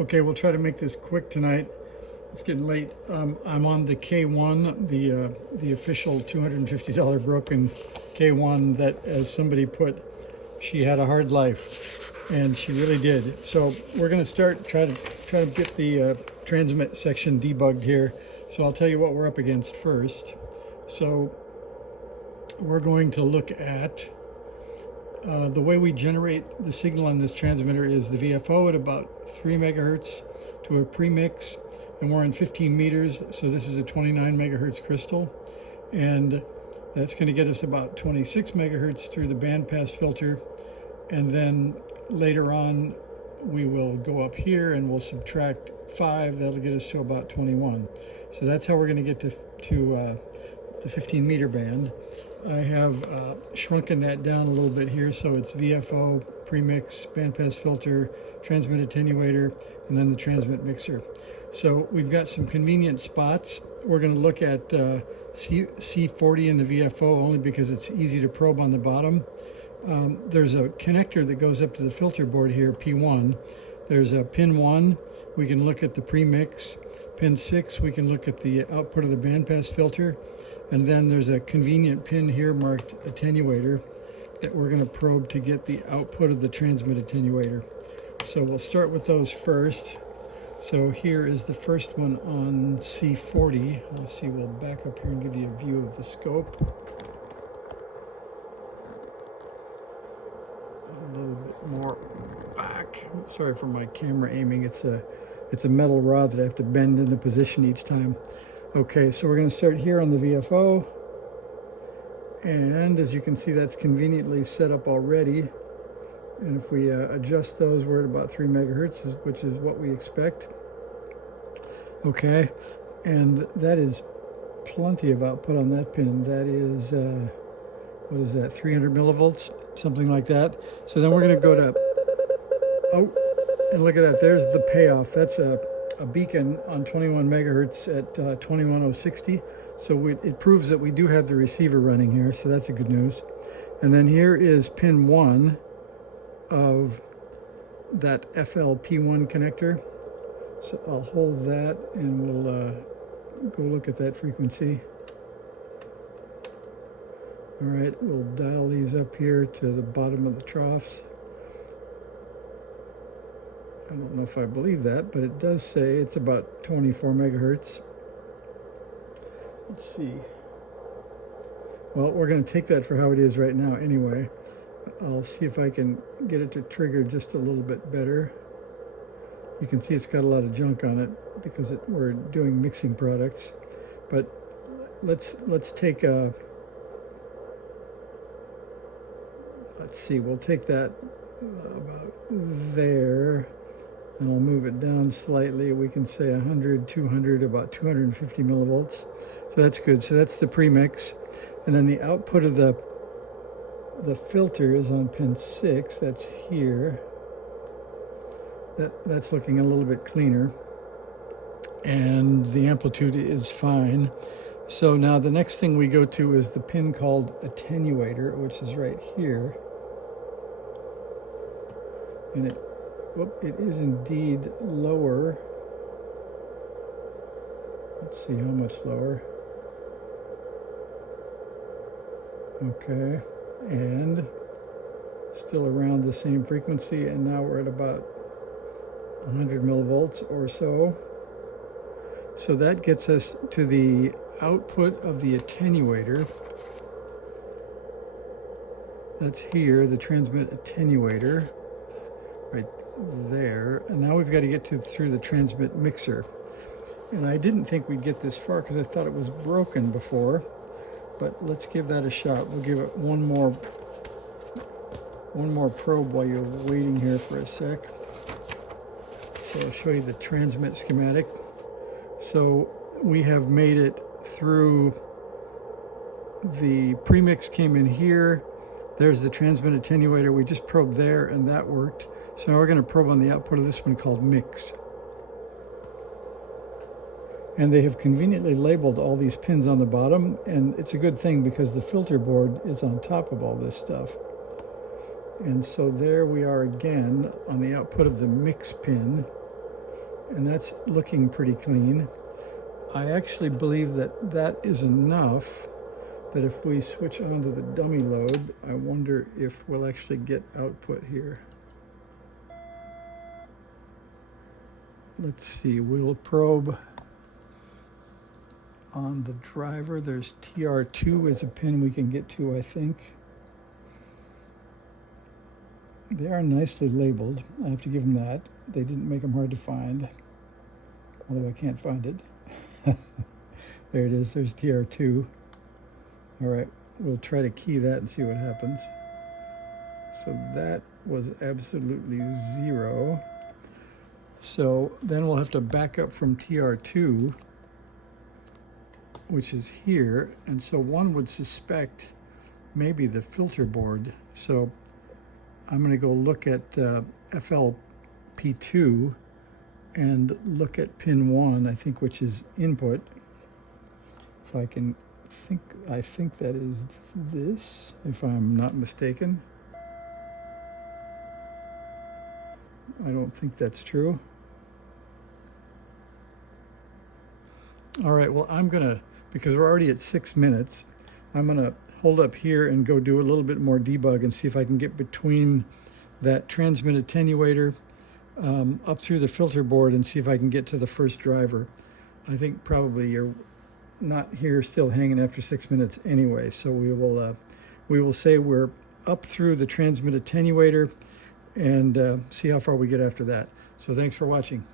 Okay, we'll try to make this quick tonight. It's getting late. I'm on the K-1, the official $250 broken K-1 that, as somebody put, she had a hard life, and she really did. So we're going to try to get the transmit section debugged here. So I'll tell you what we're up against first. So we're going to look at the way we generate the signal on this transmitter is the VFO at about 3 megahertz to a premix, and we're in 15 meters, so this is a 29 megahertz crystal, and that's going to get us about 26 megahertz through the bandpass filter, and then later on we will go up here and we'll subtract 5, that'll get us to about 21. So that's how we're going to get to the 15 meter band. I have shrunken that down a little bit here, so it's VFO, premix, bandpass filter, transmit attenuator, and then the transmit mixer. So we've got some convenient spots. We're going to look at C40 in the VFO only because it's easy to probe on the bottom. There's a connector that goes up to the filter board here, P1. There's a pin 1. We can look at the premix. Pin 6, we can look at the output of the bandpass filter. And then there's a convenient pin here marked attenuator that we're going to probe to get the output of the transmit attenuator. So we'll start with those first. So here is the first one on C40. Let's see, we'll back up here and give you a view of the scope. A little bit more back. Sorry for my camera aiming. It's a metal rod that I have to bend into position each time. Okay, so we're going to start here on the VFO, and as you can see, that's conveniently set up already, and if we adjust those, we're at about 3 megahertz, which is what we expect. Okay, and that is plenty of output on that pin. That is, what is that, 300 millivolts, something like that. So then we're going to go to, oh, and look at that, there's the payoff. That's a beacon on 21 megahertz at 21060, so it proves that we do have the receiver running here, so that's a good news. And then here is pin 1 of that FLP1 connector, so I'll hold that and we'll go look at that frequency. All right, we'll dial these up here to the bottom of the troughs. I don't know if I believe that, but it does say it's about 24 megahertz. Let's see. Well, we're going to take that for how it is right now anyway. I'll see if I can get it to trigger just a little bit better. You can see it's got a lot of junk on it because we're doing mixing products. But let's take a... Let's see, we'll take that about there. And I'll move it down slightly. We can say 100, 200, about 250 millivolts. So that's good. So that's the premix. And then the output of the filter is on pin 6. That's here. That's looking a little bit cleaner. And the amplitude is fine. So now the next thing we go to is the pin called attenuator, which is right here. And it is indeed lower. Let's see how much lower. Okay, and still around the same frequency, and now we're at about 100 millivolts or so. So that gets us to the output of the attenuator. That's here, the transmit attenuator, right there. And now we've got to get through the transmit mixer. And I didn't think we'd get this far because I thought it was broken before, but let's give that a shot. We'll give it one more probe while you're waiting here for a sec. So I'll show you the transmit schematic. So we have made it through, the premix came in here. There's the transmit attenuator. We just probed there and that worked. So now we're going to probe on the output of this one called mix. And they have conveniently labeled all these pins on the bottom, and it's a good thing because the filter board is on top of all this stuff. And so there we are again on the output of the mix pin. and that's looking pretty clean. I actually believe that that is enough, that if we switch on to the dummy load, I wonder if we'll actually get output here. Let's see, we'll probe on the driver. There's TR2 is a pin we can get to, I think. They are nicely labeled. I have to give them that. They didn't make them hard to find, although I can't find it. There it is. There's TR2. All right, we'll try to key that and see what happens. So that was absolutely 0. So then we'll have to back up from TR2, which is here. And so one would suspect maybe the filter board. So I'm going to go look at FLP2 and look at pin 1, I think, which is input. If I can think, I think that is this, if I'm not mistaken. I don't think that's true. All right, well, I'm gonna, because we're already at 6 minutes, I'm gonna hold up here and go do a little bit more debug and see if I can get between that transmit attenuator up through the filter board and see if I can get to the first driver. I think probably you're not here still hanging after 6 minutes anyway, so we will say we're up through the transmit attenuator and see how far we get after that. So thanks for watching.